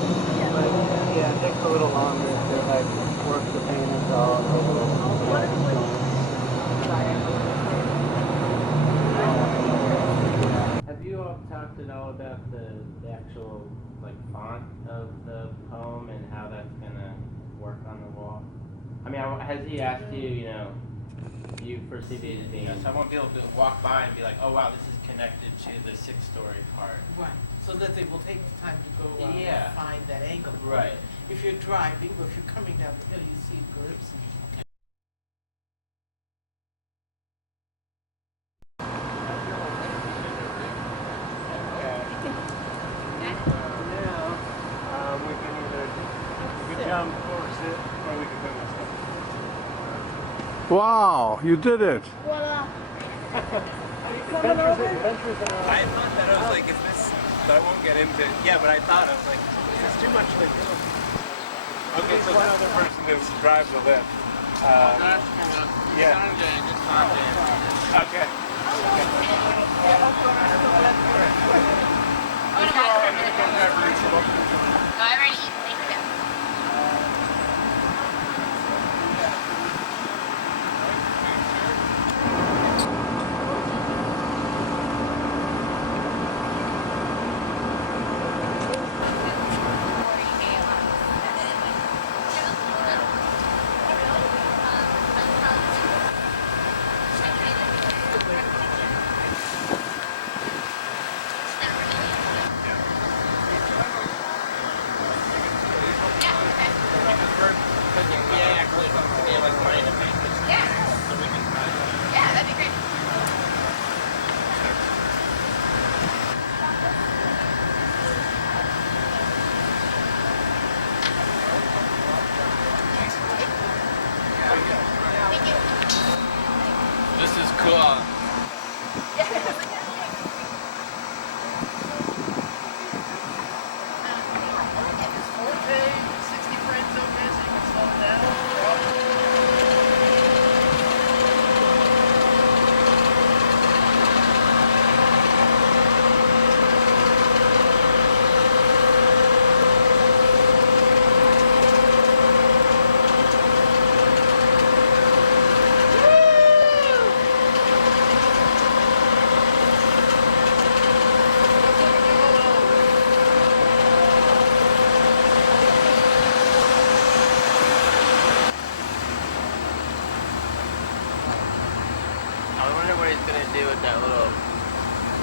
Yeah, it takes a little longer to like work the paint all over. Have you all talked at all about the actual like font of the poem and how that's gonna work on the wall? I mean, has he asked you, you know, do you perceive it as being, so I won't be able to walk by and be like, oh wow, this is connected to the 6-story part. Right, so that they will take the time to go Yeah. and find that angle. Right. If you're driving, or if you're coming down the hill, you see a glimpse. Now, we can either jump or sit, or we can put this stuff. Wow, you did it. Voila. I thought that I was like, is this? I won't get into. Yeah, but I thought I was like, is this too much like? Okay, so one other person who drives the lift. Yeah. Okay. Alrighty, thank you. Yeah, that'd be great. This is cool. I wonder what he's gonna do with that little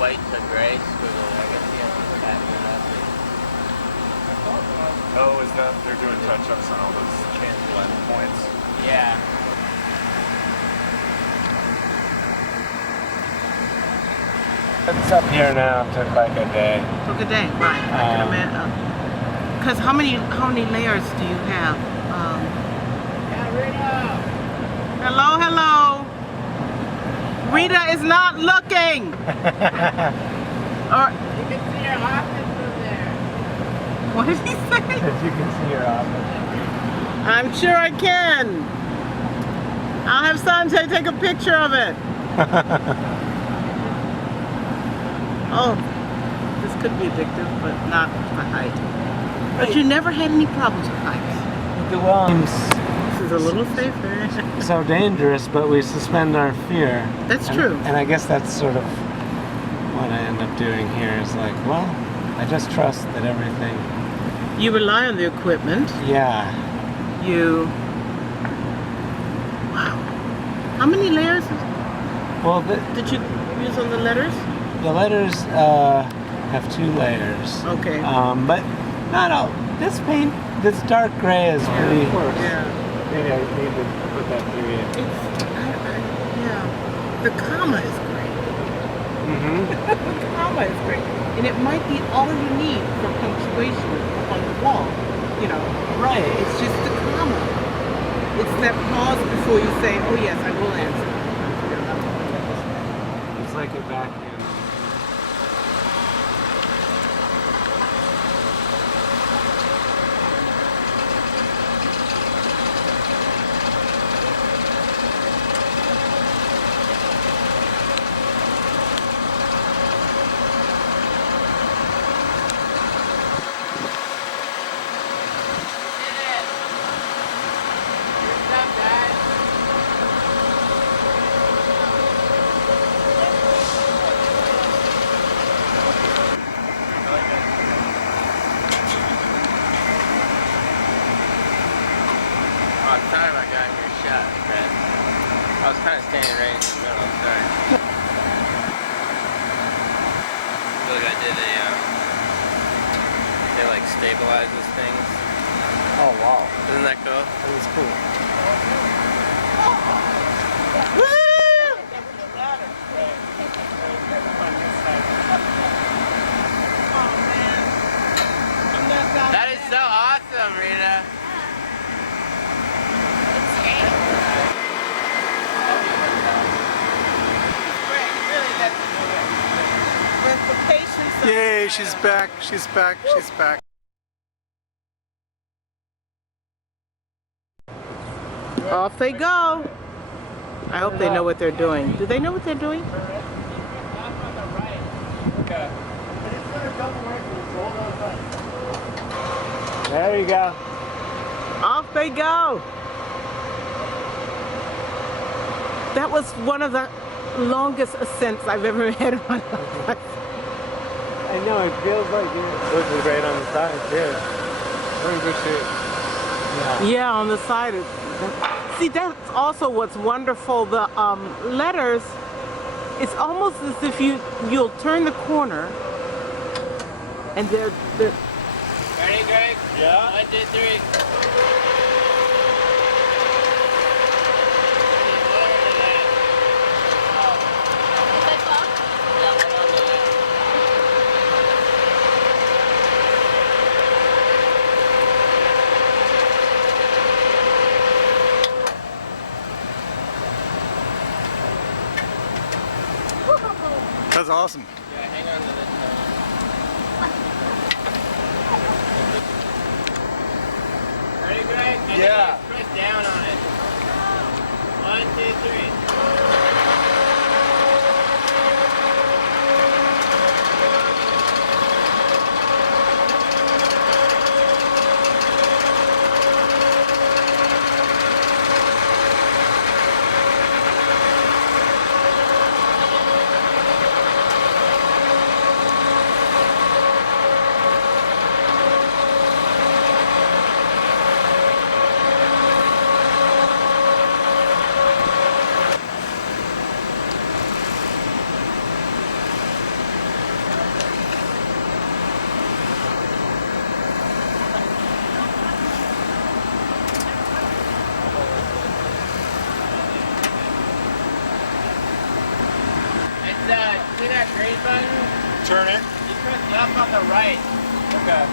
white to gray squiggle. I guess he has to fatten that up. Oh, is that they're doing touch-ups on all those chin blend points? Yeah. It's up here now. Took like a day. Took a day, right? I can imagine. Because how many layers do you have? Hello, hello. Rita is not looking. Or You can see your office from there. what did he say? You can see your office. I'm sure I can. I'll have Sanjay take a picture of it. Oh, this could be addictive, but not the height. But you never had any problems with heights. Well, This is a little safer. so dangerous, but we suspend our fear. That's true. And I guess that's sort of what I end up doing here is like, well, I just trust that everything. You rely on the equipment. Yeah. You. Wow. How many layers Well, did you use on the letters? the letters have 2 layers. Okay. But not all. This paint, this dark gray is pretty. Yeah. Maybe I need to put that through you. Yeah. The comma is great. Mm-hmm. The comma is great. And it might be all you need for punctuation on the wall. You know, Right. it's just the comma. It's that pause before you say, oh yes, I will answer. It's like a back end. shot, right? I was kind of standing right in the middle, sorry. I feel like I did they like stabilize those things. Oh wow. Isn't that cool? That was cool. That is so awesome, Rita. Yay, she's back, she's back, she's back. Off they go. I hope they know what they're doing. Do they know what they're doing? Okay. There you go. Off they go. That was one of the longest ascents I've ever had in my life. I know, it feels like you're looking great on the side too. We're in good shape. Yeah, on the side. See, that's also what's wonderful. The letters, it's almost as if you'll turn the corner and they're Ready, Greg? Yeah. 1, 2, 3. That's awesome. Yeah, hang on to this. Ready, Greg? And Yeah. then press down on it. 1, 2, 3. See that green button? Turn it. You press up on the right. Okay.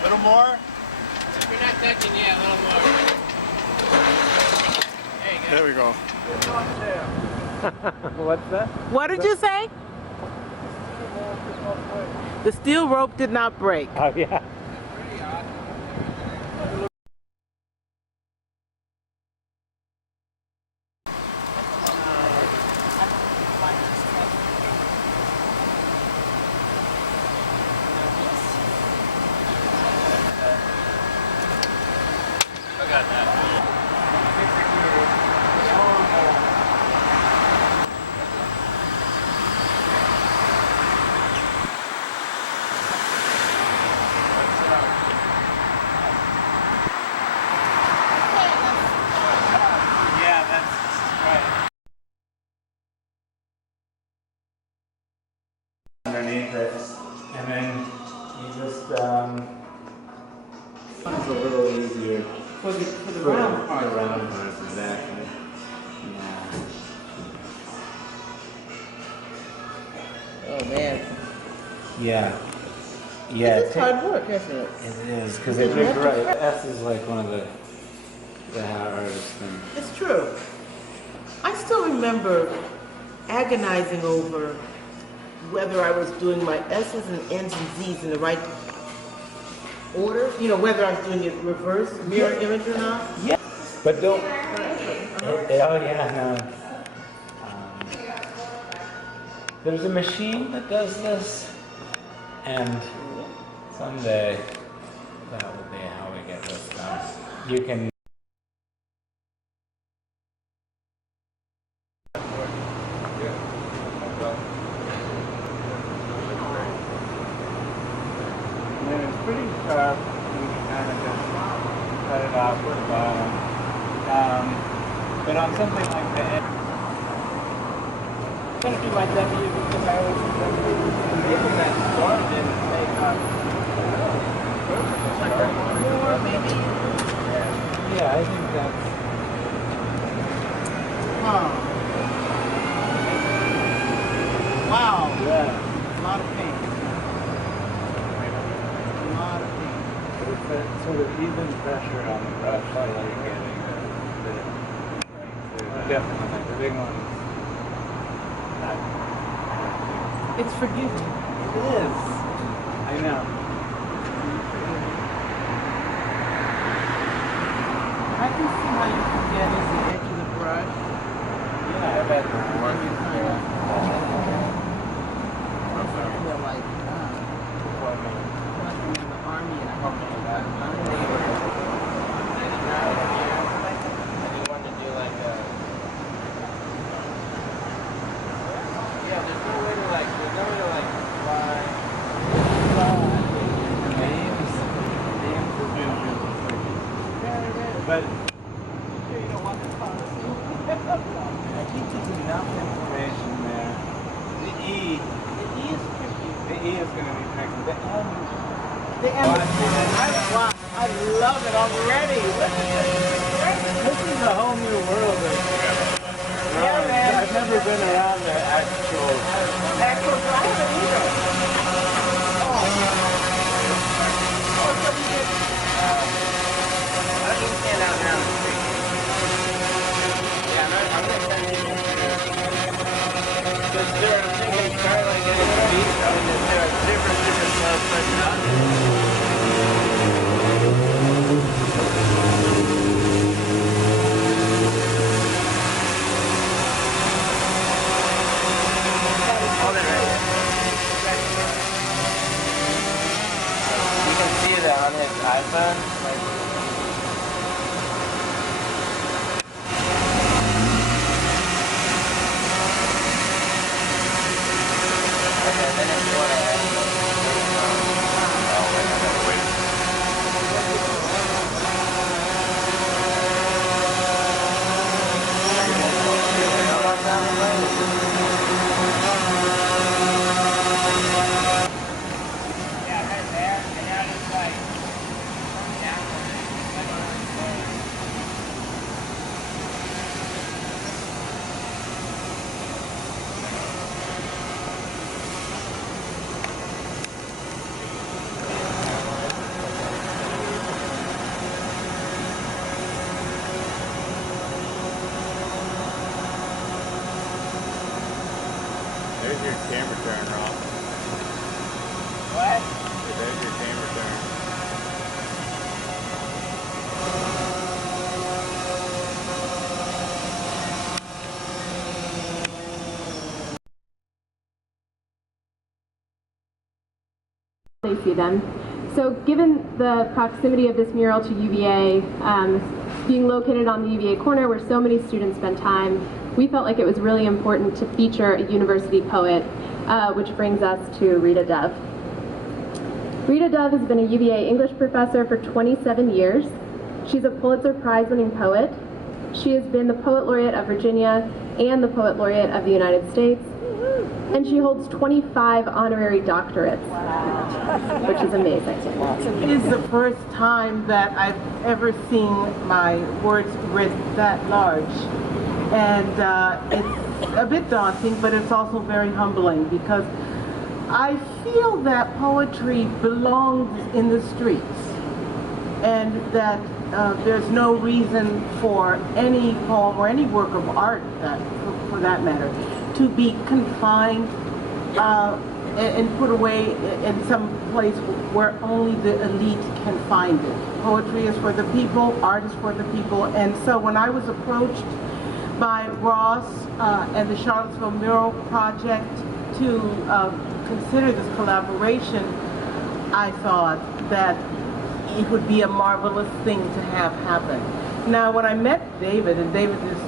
A little more? If you're not touching, yeah, a little more. There you go. There we go. What's that? What did you say? The steel rope did not break. Oh yeah. Pretty awesome. I got that. Yeah, that's right. Underneath it, and then you just it's a little easier For the round part. The round parts, exactly. Yeah. Oh man. Yeah. Yeah. It's hard work, isn't it? It is, because Because you have to right. S is like one of the hardest things. It's true. I still remember agonizing over whether I was doing my S's and N's and Z's in the right order. You know, whether I was doing it reverse, mirror image or not. Yeah. But don't. Oh yeah, no. There's a machine that does this, and someday that will be how we get you can. And it's pretty sharp. You can kind of just cut it off with the bottom. But on something like that, it's going to be my W because I always maybe that storm didn't take off. Or maybe. Yeah, I think that's. Huh. Wow. Yeah. A lot of paint. A lot of paint. But it's that sort of even pressure on the brush that you're getting. Definitely. The big ones. It's forgiving. It is. I know. I can see how you can get at the edge of the brush. Yeah, I bet the more you feel. I feel like working in the army and I hope that You want to do like a. Yeah, there's no way to fly. But you don't want this policy. I think there's enough information there. The E is going to be tricky. The M. I love it already. This is a whole new world of Yeah, man. I've never been around the actual driving either. I don't even stand out here on the street. Yeah, I'm going to send you because I'm thinking Charlotte getting the beat and is there a super slow push up? Hold it right here. You can see that on his iPhone. And then it's going to There's your camera turn, Rob. What? There's your camera turn. They see them. So given the proximity of this mural to UVA, being located on the UVA corner where so many students spend time, we felt like it was really important to feature a university poet, which brings us to Rita Dove. Rita Dove has been a UVA English professor for 27 years. She's a Pulitzer Prize-winning poet. She has been the Poet Laureate of Virginia and the Poet Laureate of the United States. And she holds 25 honorary doctorates, which is amazing. It is the first time that I've ever seen my words read that large. And it's a bit daunting, but it's also very humbling because I feel that poetry belongs in the streets and that there's no reason for any poem or any work of art, for that matter, to be confined and put away in some place where only the elite can find it. Poetry is for the people, art is for the people, and so when I was approached by Ross and the Charlottesville Mural Project to consider this collaboration, I thought that it would be a marvelous thing to have happen. Now, when I met David, and David is,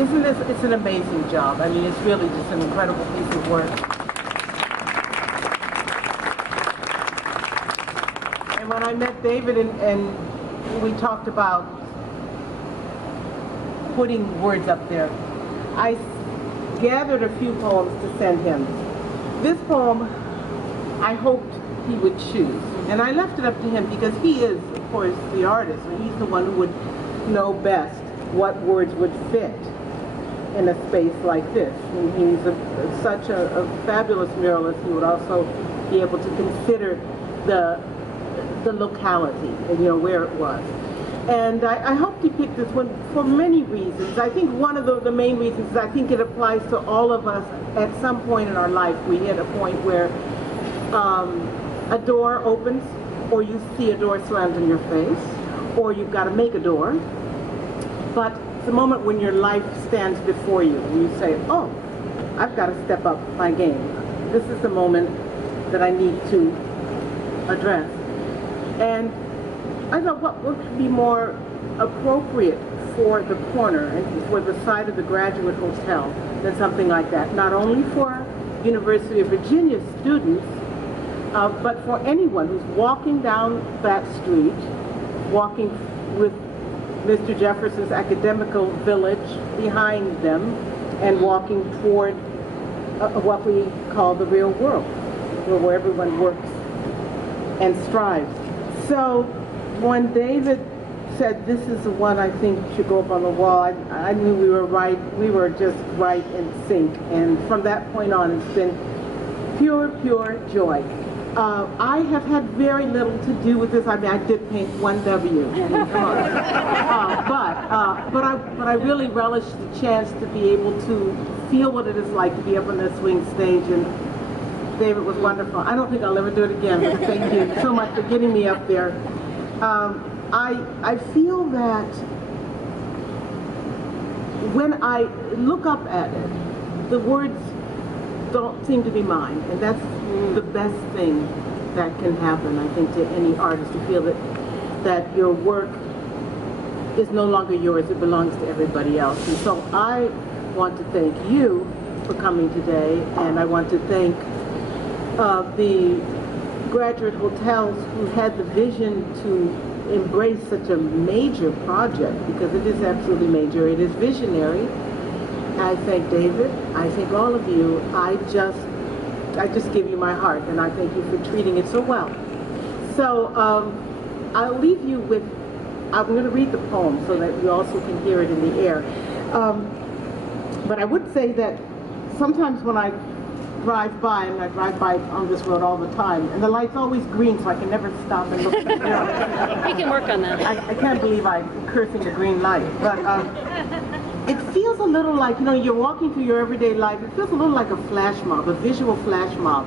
isn't this, it's an amazing job. I mean, it's really just an incredible piece of work. And when I met David and we talked about putting words up there, I gathered a few poems to send him. This poem, I hoped he would choose. And I left it up to him because he is, of course, the artist, and he's the one who would know best what words would fit in a space like this. And he's such a fabulous muralist. He would also be able to consider the locality and, you know, where it was. And I hoped he picked this one for many reasons. I think one of the main reasons is I think it applies to all of us at some point in our life. We hit a point where a door opens, or you see a door slammed in your face, or you've got to make a door. But it's a moment when your life stands before you and you say, oh, I've got to step up my game. This is the moment that I need to address. And I thought, what would be more appropriate for the corner and for the side of the Graduate Hotel than something like that? Not only for University of Virginia students, but for anyone who's walking down that street, walking with Mr. Jefferson's academical village behind them, and walking toward what we call the real world, where everyone works and strives. So when David said, this is the one I think should go up on the wall, I knew we were right. We were just right in sync. And from that point on, it's been pure, pure joy. I have had very little to do with this. I mean, I did paint one W. But I really relish the chance to be able to feel what it is like to be up on the swing stage. And David was wonderful. I don't think I'll ever do it again, but thank you so much for getting me up there. I feel that when I look up at it, the words don't seem to be mine, and that's the best thing that can happen, I think, to any artist, to feel that your work is no longer yours, it belongs to everybody else. And so I want to thank you for coming today, and I want to thank the Graduate Hotels who had the vision to embrace such a major project, because it is absolutely major, it is visionary. I thank David, I thank all of you. I just give you my heart, and I thank you for treating it so well. So I'll leave you with, I'm going to read the poem so that you also can hear it in the air. But I would say that sometimes when I drive by, and I drive by on this road all the time, and the light's always green, so I can never stop and look at the mirror. We can work on that. I can't believe I'm cursing the green light, but it feels a little like, you know, you're walking through your everyday life, it feels a little like a flash mob, a visual flash mob,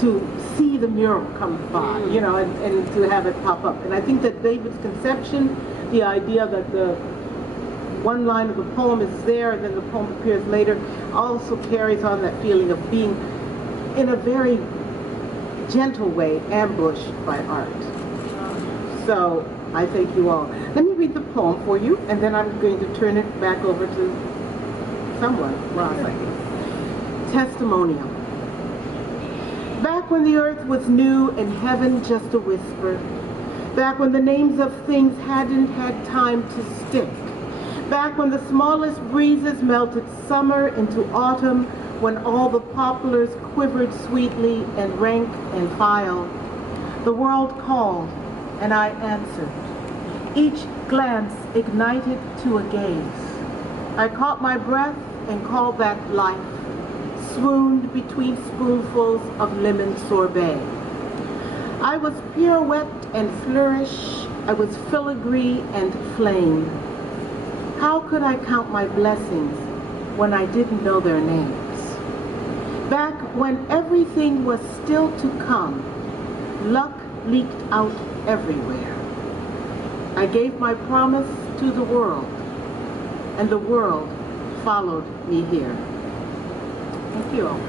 to see the mural come by, you know, and to have it pop up. And I think that David's conception, the idea that the one line of the poem is there and then the poem appears later, also carries on that feeling of being, in a very gentle way, ambushed by art. So I thank you all. Let me read the poem for you, and then I'm going to turn it back over to someone. Testimonial. Back when the earth was new and heaven just a whisper, back when the names of things hadn't had time to stick, back when the smallest breezes melted summer into autumn, when all the poplars quivered sweetly and rank and file, the world called and I answered. Each glance ignited to a gaze. I caught my breath and called that life, swooned between spoonfuls of lemon sorbet. I was pirouette and flourish, I was filigree and flame. How could I count my blessings when I didn't know their names? Back when everything was still to come, luck leaked out everywhere. I gave my promise to the world, and the world followed me here. Thank you all.